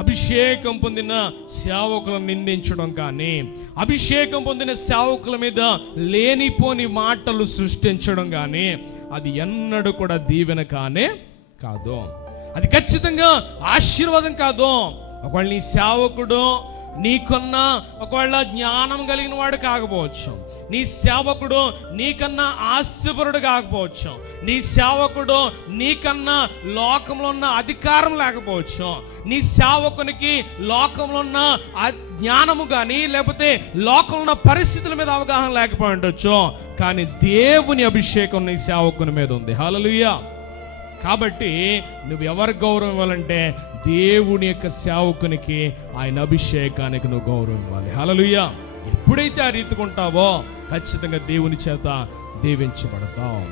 అభిషేకం పొందిన సేవకులను నిందించడం కానీ, అభిషేకం పొందిన సేవకుల మీద లేనిపోని మాటలు సృష్టించడం కానీ అది ఎన్నడూ కూడా దీవెన కానే కాదు. అది ఖచ్చితంగా ఆశీర్వాదం కాదు. ఒకవేళ నీ సేవకుడు నీకన్నా ఒకవేళ జ్ఞానం కలిగిన వాడు కాకపోవచ్చు, నీ సేవకుడు నీకన్నా ఆస్తిపరుడు కాకపోవచ్చు, నీ సేవకుడు నీకన్నా లోకంలో ఉన్న అధికారం లేకపోవచ్చు, నీ సేవకునికి లోకంలో ఉన్న జ్ఞానము కానీ లేకపోతే లోకంలో ఉన్న పరిస్థితుల మీద అవగాహన లేకపోయి ఉండొచ్చు, కానీ దేవుని అభిషేకం నీ సేవకుని మీద ఉంది. హల్లెలూయా. కాబట్టి నువ్వు ఎవరికి గౌరవం ఇవ్వాలంటే దేవుని యొక్క సేవకునికి, ఆయన అభిషేకానికి నువ్వు గౌరవం ఇవ్వాలి. హల్లెలూయా. ఎప్పుడైతే ఆ రీతిగా ఉంటావో ఖచ్చితంగా దేవుని చేత దీవించబడతావు.